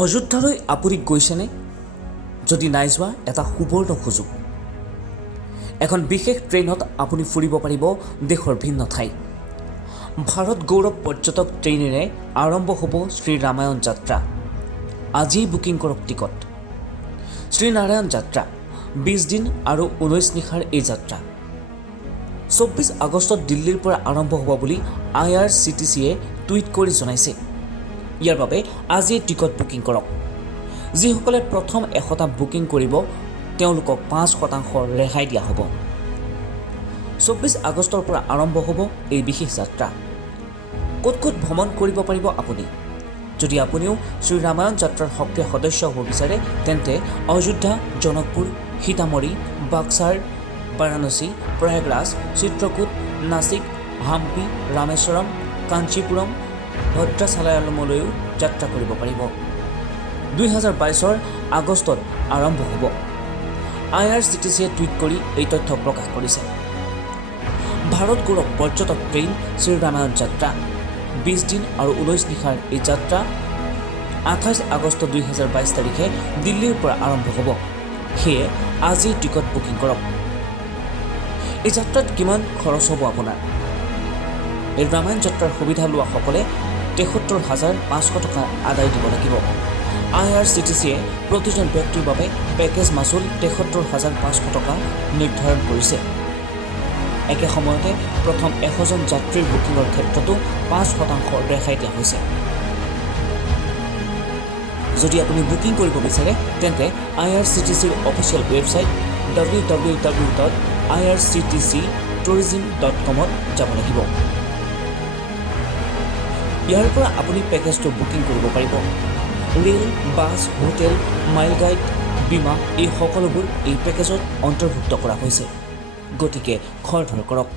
অযোধ্যালৈ আপুনি গৈছেনে? যদি নাই যোৱা এটা সুবৰ্ণ সুযোগ। এখন বিশেষ ট্ৰেইনত আপুনি ফুৰিব পাৰিব দেশৰ ভিন্ন ঠাই। ভাৰত গৌৰৱ পৰ্যটক ট্ৰেইনেৰে আৰম্ভ হ'ব শ্ৰী ৰামায়ণ যাত্ৰা। আজিয়েই বুকিং কৰক টিকট। শ্ৰী নাৰায়ণ যাত্ৰা 20 দিন আৰু 19 নিশাৰ এই যাত্ৰা 24 আগষ্টত দিল্লীৰ পৰা আৰম্ভ হ'ব বুলি IRCTCয়ে টুইট কৰি জনাইছে। ইয়াৰ বাবে আজিয়ে টিকট বুকিং কৰক। যিসকলে প্ৰথম 100টা বুকিং কৰিব তেওঁলোকক 5% ৰেহাই দিয়া হ'ব। 24 আগষ্টৰ পৰা আৰম্ভ হ'ব এই বিশেষ যাত্ৰা। ক'ত ক'ত ভ্ৰমণ কৰিব পাৰিব আপুনি? যদি আপুনিও শ্ৰী ৰামায়ণ যাত্ৰাৰ সক্ৰিয় সদস্য হ'ব বিচাৰে তেন্তে অযোধ্যা, জনকপুৰ, সীতামঢ়ী, বাক্সাৰ, বাৰাণসী, প্ৰয়াগৰাজ, চিত্ৰকূট, নাছিক, হাম্পি, ৰামেশ্বৰম, কাঞ্চীপুৰম, ভদ্ৰাচালায়ামলৈও যাত্ৰা কৰিব পাৰিব। 2022 আগষ্টত আৰম্ভ হ'ব। IRCTCয়ে টুইট কৰি এই তথ্য প্ৰকাশ কৰিছে। ভাৰত গৌৰৱ পৰ্যটক ট্ৰেইন শ্ৰী ৰামায়ণ যাত্ৰা 20 দিন আৰু 19 নিশাৰ এই যাত্ৰা 28 আগষ্ট 2022 তাৰিখে দিল্লীৰ পৰা আৰম্ভ হ'ব। সেয়ে আজি টিকট বুকিং কৰক। এই যাত্ৰাত কিমান খৰচ হ'ব আপোনাৰ? এই ৰামায়ণ যাত্ৰাৰ সুবিধা লোৱাসকলে 73,500 টকা আদায় দিব লাগিব। IRCTCয়ে প্ৰতিজন ব্যক্তিৰ বাবে পেকেজ মাচুল 73,500 টকা নিৰ্ধাৰণ কৰিছে। একে সময়তে প্ৰথম 100 জন যাত্ৰীৰ বুকিঙৰ ক্ষেত্ৰতো 5% ৰেহাই দিয়া হৈছে। যদি আপুনি বুকিং কৰিব বিচাৰে তেন্তে IRCTCৰ অফিচিয়েল ৱেবছাইট www.irctctourism.com যাব লাগিব। ইয়াৰ পৰা আপুনি পেকেজটো বুকিং কৰিব পাৰিব। Rail, bus, hotel, mile guide, বীমা এই সকলোবোৰ এই পেকেজত অন্তৰ্ভুক্ত কৰা হৈছে। গতিকে খৰধৰ কৰক।